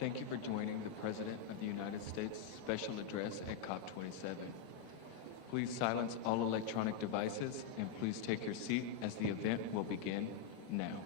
Thank you for joining the President of the United States special address at COP27. Please silence all electronic devices and please take your seat as the event will begin now.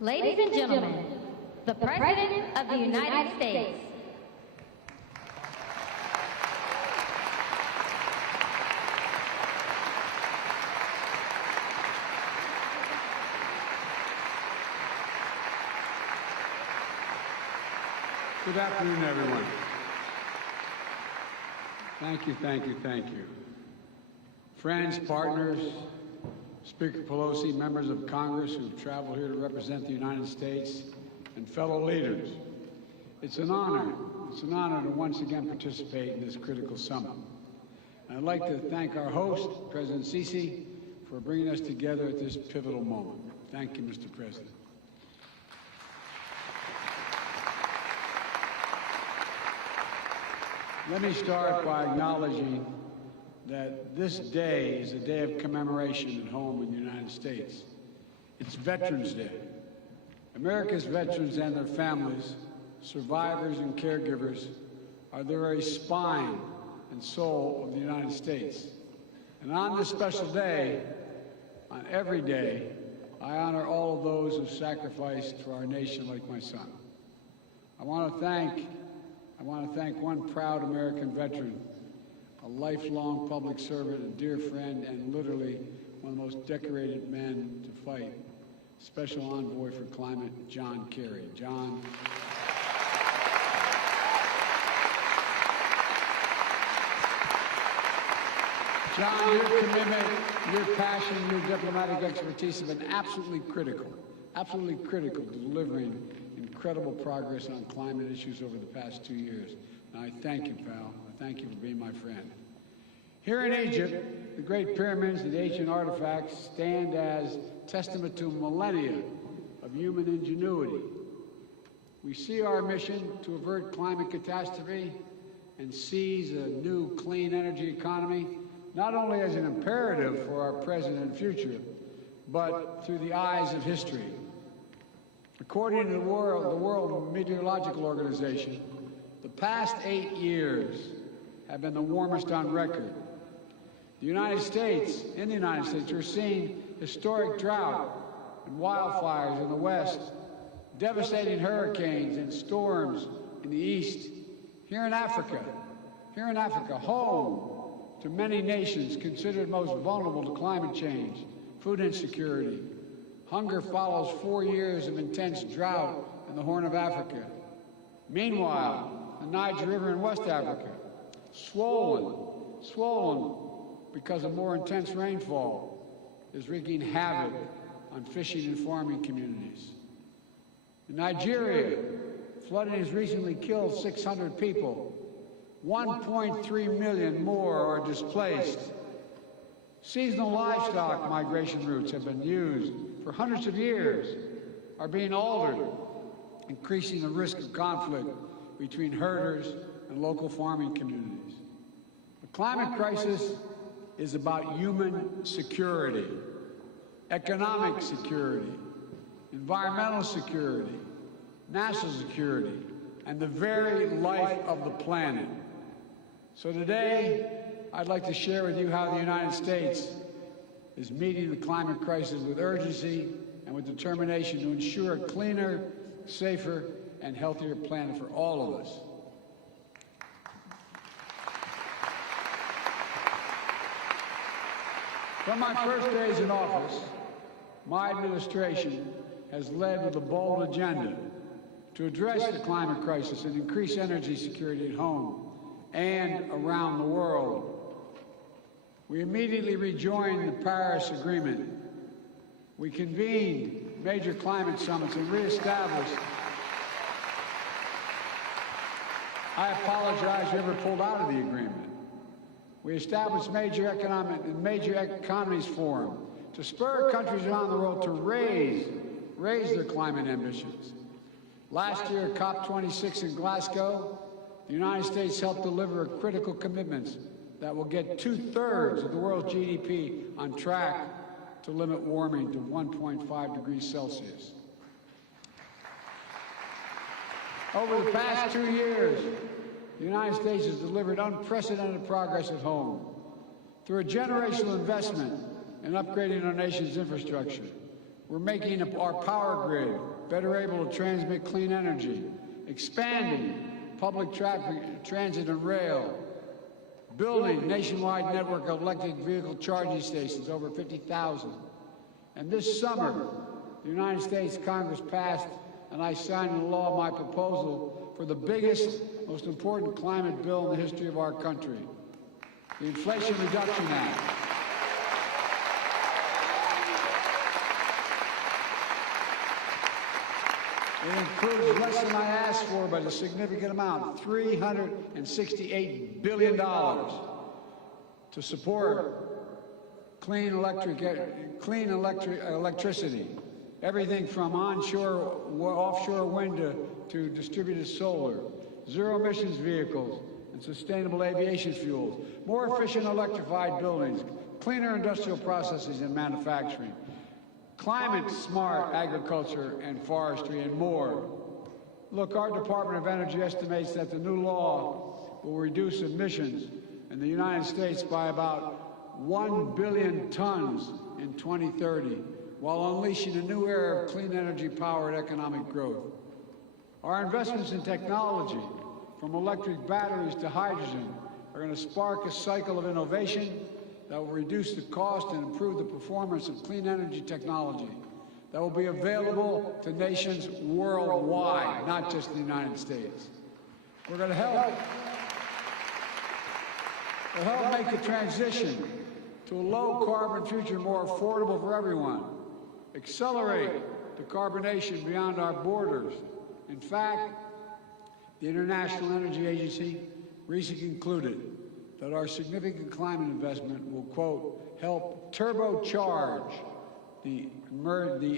Ladies and gentlemen, the President of the United States. Good afternoon, everyone. Thank you, thank you, thank you. Friends, partners, Speaker Pelosi, members of Congress who've traveled here to represent the United States, and fellow leaders. It's an honor to once again participate in this critical summit. And I'd like to thank our host, President Sisi, for bringing us together at this pivotal moment. Thank you, Mr. President. Let me start by acknowledging that this day is a day of commemoration at home in the United States. It's Veterans Day. America's veterans and their families, survivors and caregivers, are the very spine and soul of the United States. And on this special day, on every day, I honor all of those who sacrificed for our nation like my son. I want to thank one proud American veteran, a lifelong public servant, a dear friend, and literally one of the most decorated men to fight, Special Envoy for Climate, John Kerry. John. John, your commitment, your passion, your diplomatic expertise have been absolutely critical to delivering incredible progress on climate issues over the past 2 years. And I thank you, pal. I thank you for being my friend. Here in Egypt, the Great Pyramids and the ancient artifacts stand as testament to millennia of human ingenuity. We see our mission to avert climate catastrophe and seize a new clean energy economy not only as an imperative for our present and future, but through the eyes of history. According to the World Meteorological Organization, the past 8 years have been the warmest on record. In the United States, we're seeing historic drought and wildfires in the West, devastating hurricanes and storms in the East. Here in Africa, home to many nations considered most vulnerable to climate change, food insecurity. Hunger follows 4 years of intense drought in the Horn of Africa. Meanwhile, the Niger River in West Africa, swollen because of more intense rainfall, is wreaking havoc on fishing and farming communities. In Nigeria, flooding has recently killed 600 people. 1.3 million more are displaced. Seasonal livestock migration routes have been used for hundreds of years, are being altered, increasing the risk of conflict between herders and local farming communities. The climate crisis is about human security, economic security, environmental security, national security, and the very life of the planet. So today, I'd like to share with you how the United States is meeting the climate crisis with urgency and with determination to ensure a cleaner, safer, and healthier planet for all of us. From my first days in office, my administration has led with a bold agenda to address the climate crisis and increase energy security at home and around the world. We immediately rejoined the Paris Agreement. We convened major climate summits and reestablished. I apologize we ever pulled out of the agreement. We established major economies forum to spur countries around the world to raise their climate ambitions. Last year, COP27 in Glasgow, the United States helped deliver critical commitments that will get 2/3 of the world's GDP on track to limit warming to 1.5 degrees Celsius. Over the past 2 years, the United States has delivered unprecedented progress at home through a generational investment in upgrading our nation's infrastructure, We're making our power grid better able to transmit clean energy, expanding public traffic, transit and rail, building nationwide network of electric vehicle charging stations, over 50,000. And this summer, the United States Congress passed, and I signed into law my proposal for the biggest, most important climate bill in the history of our country, the Inflation Reduction Act. It includes less than I asked for, but a significant amount, $368 billion to support clean electricity, everything from onshore, offshore wind to distributed solar, zero emissions vehicles and sustainable aviation fuels, more efficient electrified buildings, cleaner industrial processes and manufacturing, climate-smart agriculture and forestry, and more. Look, our Department of Energy estimates that the new law will reduce emissions in the United States by about 1 billion tons in 2030, while unleashing a new era of clean energy-powered economic growth. Our investments in technology, from electric batteries to hydrogen, are going to spark a cycle of innovation that will reduce the cost and improve the performance of clean energy technology that will be available to nations worldwide, not just the United States. We're going to help make the transition to a low-carbon future more affordable for everyone, accelerate decarbonation beyond our borders. In fact, the International Energy Agency recently concluded that our significant climate investment will, quote, help turbocharge the emerging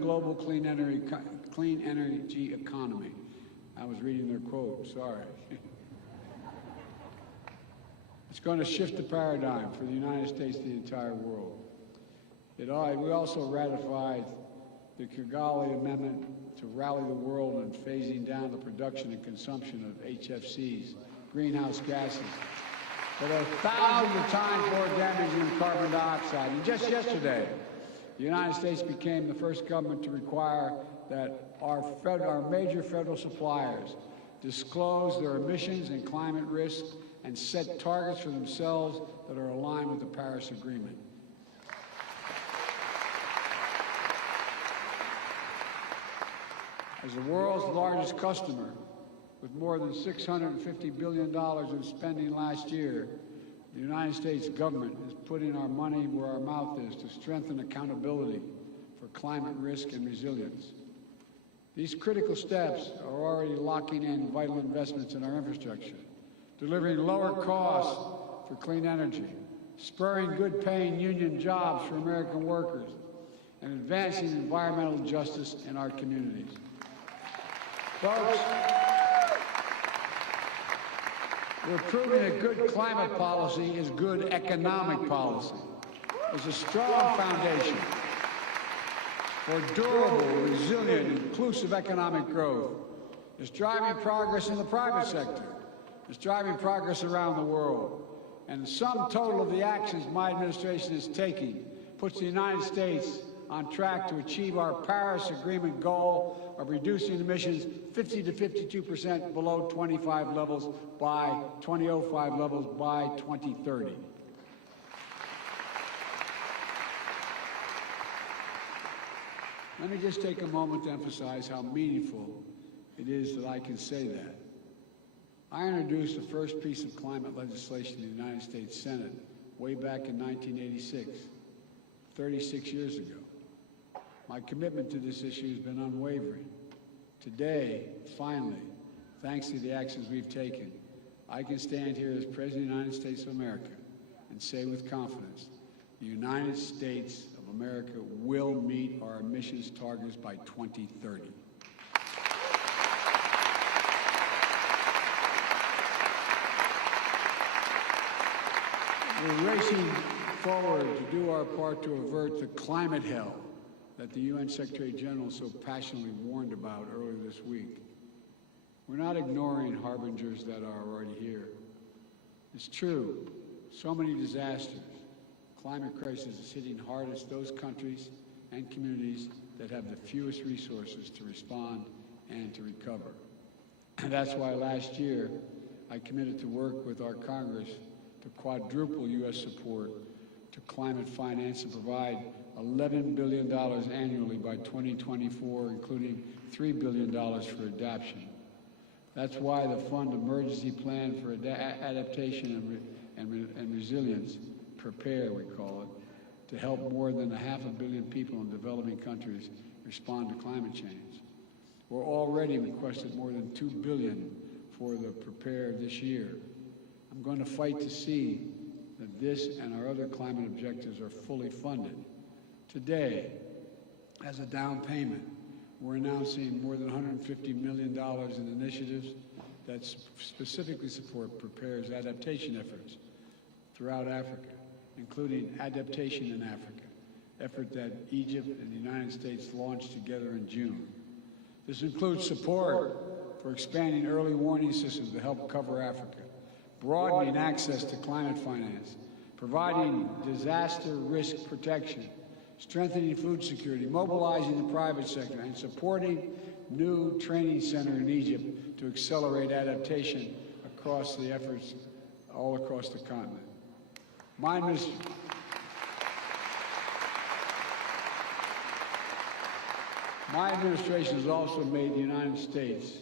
global clean energy economy. I was reading their quote, sorry. It's going to shift the paradigm for the United States and the entire world. We also ratified the Kigali Amendment to rally the world in phasing down the production and consumption of HFCs, greenhouse gases, that are thousands of times more damaging than carbon dioxide. And just yesterday, the United States became the first government to require that our major federal suppliers disclose their emissions and climate risks and set targets for themselves that are aligned with the Paris Agreement. As the world's largest customer, with more than $650 billion in spending last year, the United States government is putting our money where our mouth is to strengthen accountability for climate risk and resilience. These critical steps are already locking in vital investments in our infrastructure, delivering lower costs for clean energy, spurring good-paying union jobs for American workers, and advancing environmental justice in our communities. Folks, we're proving that good climate policy is good economic policy. It's a strong foundation for durable, resilient, inclusive economic growth. It's driving progress in the private sector. It's driving progress around the world. And the sum total of the actions my administration is taking puts the United States on track to achieve our Paris Agreement goal of reducing emissions 50 to 52% below 2005 levels by 2030. Let me just take a moment to emphasize how meaningful it is that I can say that. I introduced the first piece of climate legislation in the United States Senate way back in 1986, 36 years ago. My commitment to this issue has been unwavering. Today, finally, thanks to the actions we've taken, I can stand here as President of the United States of America and say with confidence, the United States of America will meet our emissions targets by 2030. We're racing forward to do our part to avert the climate hell that the UN Secretary General so passionately warned about earlier this week. We're not ignoring harbingers that are already here. It's true, so many disasters, climate crisis is hitting hardest those countries and communities that have the fewest resources to respond and to recover. And that's why last year I committed to work with our Congress to quadruple U.S. support to climate finance and provide $11 billion annually by 2024, including $3 billion for adaptation. That's why the Fund Emergency Plan for Adaptation and Resilience, PREPARE we call it, to help more than 500 million people in developing countries respond to climate change. We're already requested more than $2 billion for the PREPARE this year. I'm going to fight to see that this and our other climate objectives are fully funded. Today, as a down payment, we're announcing more than $150 million in initiatives that specifically support PREPARE's adaptation efforts throughout Africa, including Adaptation in Africa, effort that Egypt and the United States launched together in June. This includes support for expanding early warning systems to help cover Africa, broadening access to climate finance, providing disaster risk protection, strengthening food security, mobilizing the private sector, and supporting new training center in Egypt to accelerate adaptation across the efforts all across the continent. My administration has also made the United States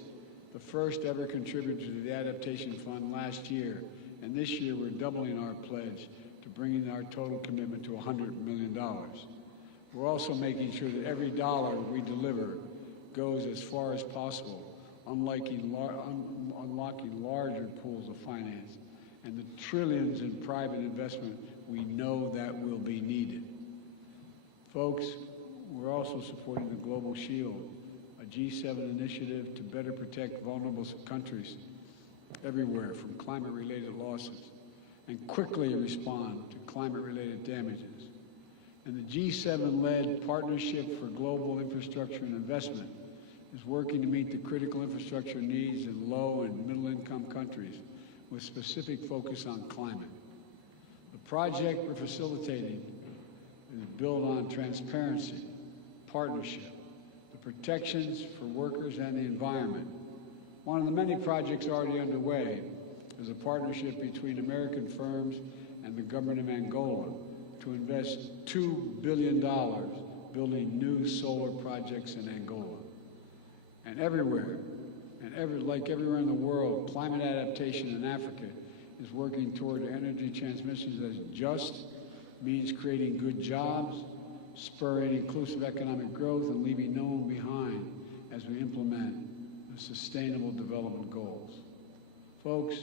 the first ever contributor to the Adaptation Fund last year, and this year we're doubling our pledge to bringing our total commitment to $100 million. We're also making sure that every dollar we deliver goes as far as possible, unlocking larger pools of finance and the trillions in private investment we know that will be needed. Folks, we're also supporting the Global Shield, a G7 initiative to better protect vulnerable countries everywhere from climate-related losses and quickly respond to climate-related damages. And the G7-led Partnership for Global Infrastructure and Investment is working to meet the critical infrastructure needs in low and middle-income countries with specific focus on climate. The project we're facilitating is built on transparency, partnership, the protections for workers and the environment. One of the many projects already underway is a partnership between American firms and the government of Angola to invest $2 billion building new solar projects in Angola. And everywhere, like everywhere in the world, climate adaptation in Africa is working toward energy transmission that just means creating good jobs, spurring inclusive economic growth, and leaving no one behind as we implement the Sustainable Development Goals. Folks,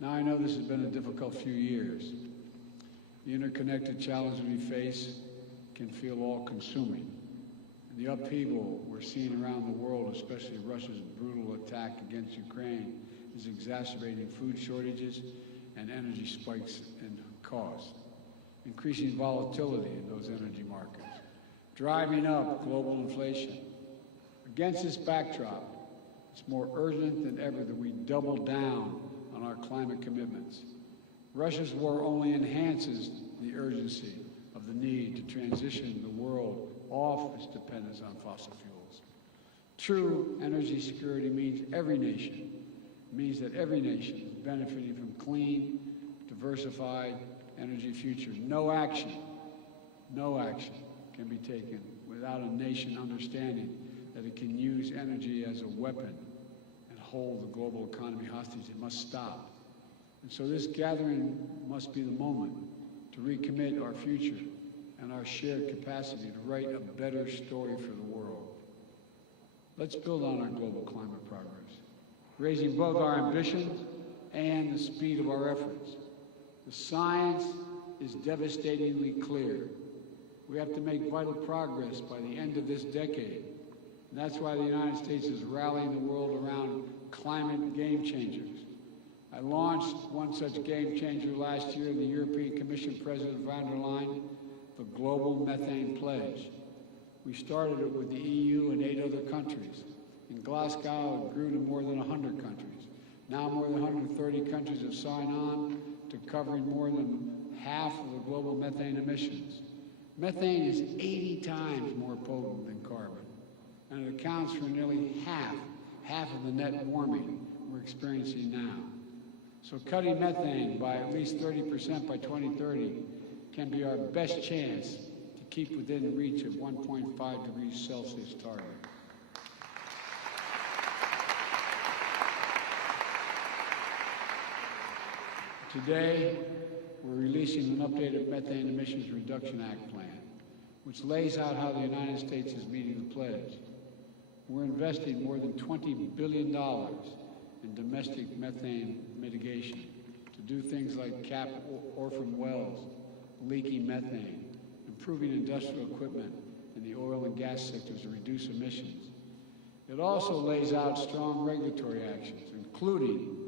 now I know this has been a difficult few years. The interconnected challenges we face can feel all-consuming. The upheaval we're seeing around the world, especially Russia's brutal attack against Ukraine, is exacerbating food shortages and energy spikes in cost, increasing volatility in those energy markets, driving up global inflation. Against this backdrop, it's more urgent than ever that we double down on our climate commitments. Russia's war only enhances the urgency of the need to transition the world off its dependence on fossil fuels. True energy security means that every nation is benefiting from clean, diversified energy future. No action can be taken without a nation understanding that it can use energy as a weapon and hold the global economy hostage. It must stop. And so this gathering must be the moment to recommit our future and our shared capacity to write a better story for the world. Let's build on our global climate progress, raising both our ambitions and the speed of our efforts. The science is devastatingly clear. We have to make vital progress by the end of this decade. And that's why the United States is rallying the world around climate game changers. I launched one such game changer last year, the European Commission President von der Leyen, the Global Methane Pledge. We started it with the EU and 8 other countries. In Glasgow, it grew to more than 100 countries. Now more than 130 countries have signed on to covering more than half of the global methane emissions. Methane is 80 times more potent than carbon, and it accounts for nearly half of the net warming we're experiencing now. So cutting methane by at least 30% by 2030 can be our best chance to keep within reach of 1.5 degrees Celsius target. Today, we're releasing an updated Methane Emissions Reduction Act plan, which lays out how the United States is meeting the pledge. We're investing more than $20 billion in domestic methane mitigation to do things like cap orphan wells, leaking methane, improving industrial equipment in the oil and gas sectors to reduce emissions. It also lays out strong regulatory actions, including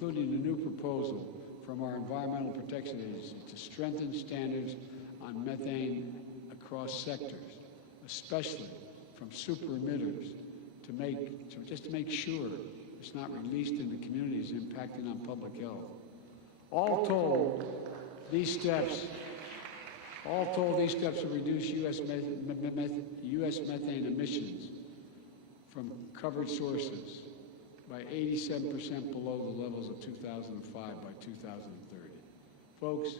a new proposal from our Environmental Protection Agency to strengthen standards on methane across sectors, especially from super emitters, to make sure it's not released in the communities impacting on public health. All told, these steps will reduce U.S. methane emissions from covered sources by 87% below the levels of 2005 by 2030. Folks,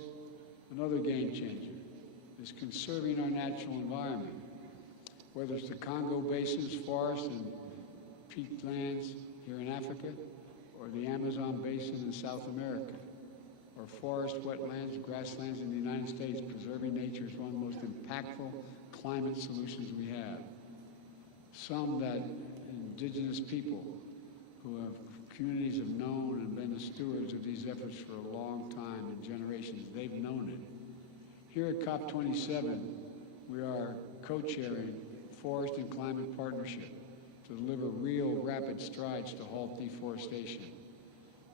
another game changer is conserving our natural environment, whether it's the Congo Basin's forests and peatlands here in Africa, or the Amazon Basin in South America, or forest, wetlands, grasslands in the United States. Preserving nature is one of the most impactful climate solutions we have. Some that indigenous people communities have known and been the stewards of these efforts for a long time and generations. They've known it. Here at COP27, we are co-chairing Forest and Climate Partnership to deliver real rapid strides to halt deforestation.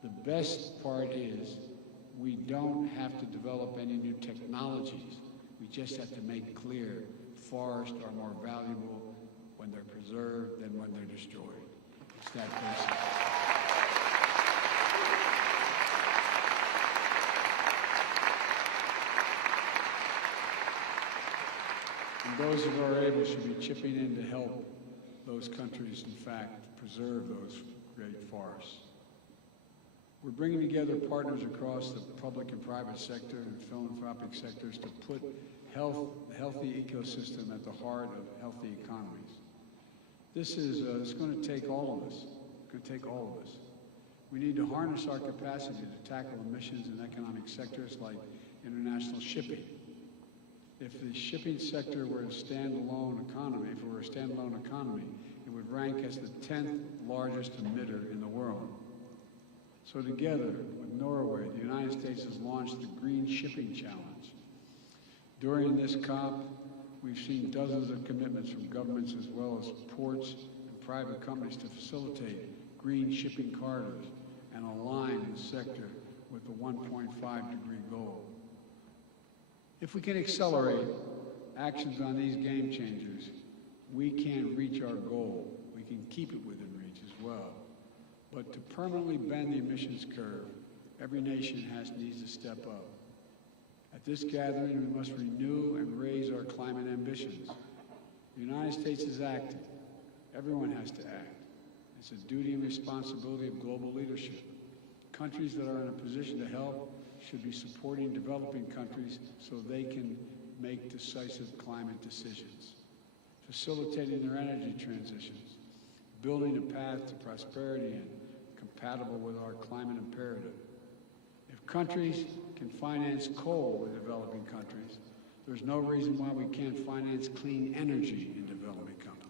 The best part is we don't have to develop any new technologies. We just have to make clear forests are more valuable when they're preserved than when they're destroyed. It's that basic. And those who are able should be chipping in to help those countries, in fact, preserve those great forests. We're bringing together partners across the public and private sector and philanthropic sectors to put healthy ecosystem at the heart of healthy economies. This is it's going to take all of us. It's going to take all of us. We need to harness our capacity to tackle emissions in economic sectors like international shipping. If the shipping sector were a standalone economy, it would rank as the 10th largest emitter in the world. So together with Norway, the United States has launched the Green Shipping Challenge. During this COP, we've seen dozens of commitments from governments as well as ports and private companies to facilitate green shipping corridors and align the sector with the 1.5-degree goal. If we can accelerate actions on these game changers, we can reach our goal. We can keep it within reach as well. But to permanently bend the emissions curve, every nation needs to step up. At this gathering, we must renew and raise our climate ambitions. The United States is acting. Everyone has to act. It's a duty and responsibility of global leadership. Countries that are in a position to help should be supporting developing countries so they can make decisive climate decisions, facilitating their energy transitions, building a path to prosperity and compatible with our climate imperative. If countries can finance coal in developing countries, there's no reason why we can't finance clean energy in developing countries.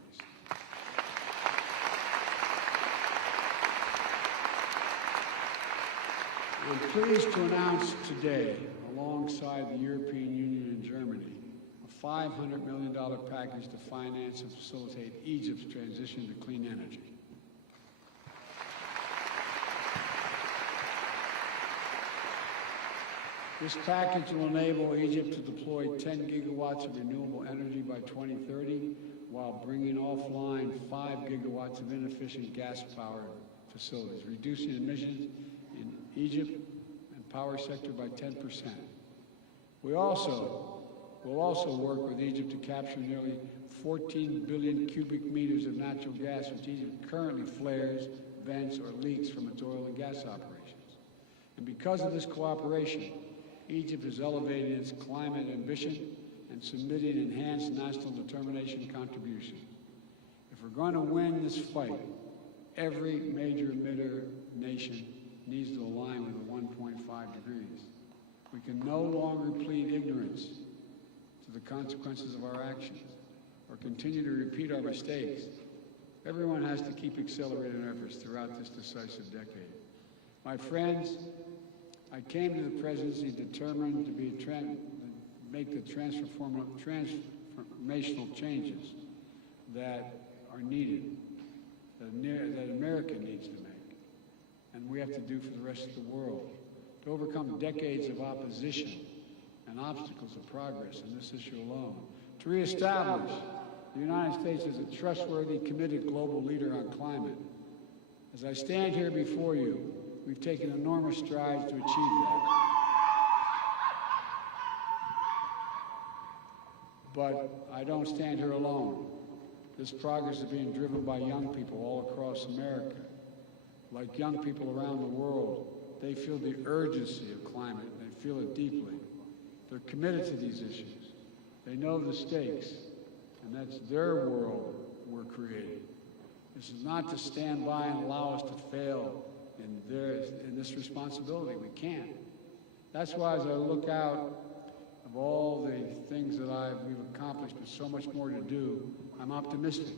I'm pleased to announce today, alongside the European Union and Germany, a $500 million package to finance and facilitate Egypt's transition to clean energy. This package will enable Egypt to deploy 10 gigawatts of renewable energy by 2030, while bringing offline 5 gigawatts of inefficient gas-powered facilities, reducing emissions in Egypt and power sector by 10%. We will also work with Egypt to capture nearly 14 billion cubic meters of natural gas, which Egypt currently flares, vents, or leaks from its oil and gas operations. And because of this cooperation, Egypt is elevating its climate ambition and submitting enhanced national determination contribution. If we're going to win this fight, every major emitter nation needs to align with the 1.5 degrees. We can no longer plead ignorance to the consequences of our actions or continue to repeat our mistakes. Everyone has to keep accelerating efforts throughout this decisive decade. My friends, I came to the presidency determined to make the transformational changes that are needed, that America needs to make, and we have to do for the rest of the world, to overcome decades of opposition and obstacles of progress on this issue alone, to reestablish the United States as a trustworthy, committed global leader on climate. As I stand here before you, we've taken enormous strides to achieve that. But I don't stand here alone. This progress is being driven by young people all across America. Like young people around the world, they feel the urgency of climate. They feel it deeply. They're committed to these issues. They know the stakes, and that's their world we're creating. This is not to stand by and allow us to fail in this responsibility. We can't. That's why as I look out of all the things that we've accomplished, but so much more to do, I'm optimistic.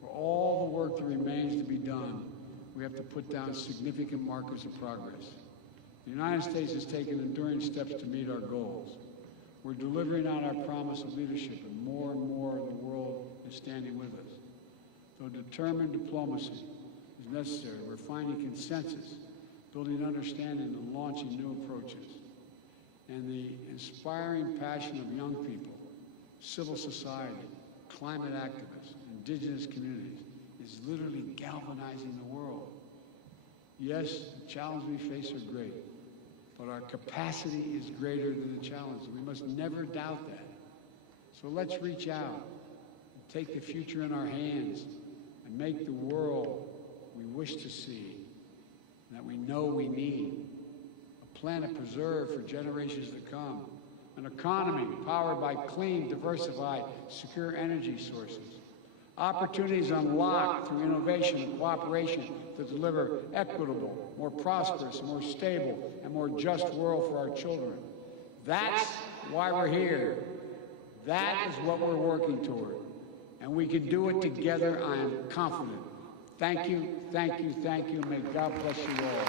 For all the work that remains to be done, we have to put down significant markers of progress. The United States has taken enduring steps to meet our goals. We're delivering on our promise of leadership, and more of the world is standing with us. Though determined diplomacy is necessary, we're finding consensus, building understanding, and launching new approaches. And the inspiring passion of young people, civil society, climate activists, indigenous communities is literally galvanizing the world. Yes, the challenges we face are great, but our capacity is greater than the challenges. We must never doubt that. So let's reach out and take the future in our hands and make the world we wish to see, that we know we need. A planet preserved for generations to come. An economy powered by clean, diversified, secure energy sources. Opportunities unlocked through innovation and cooperation to deliver equitable, more prosperous, more stable, and more just world for our children. That's why we're here. That is what we're working toward. And we can do it together, I am confident. Thank you, thank you, thank you. May God bless you all.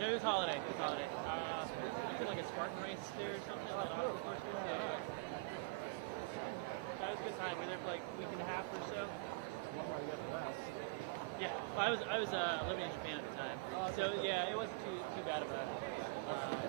It was holiday. I feel like a Spartan race there or something. That was a good time. We were there for like a week and a half or so. Yeah, well, I was living in Japan at the time. So yeah, it wasn't too bad of a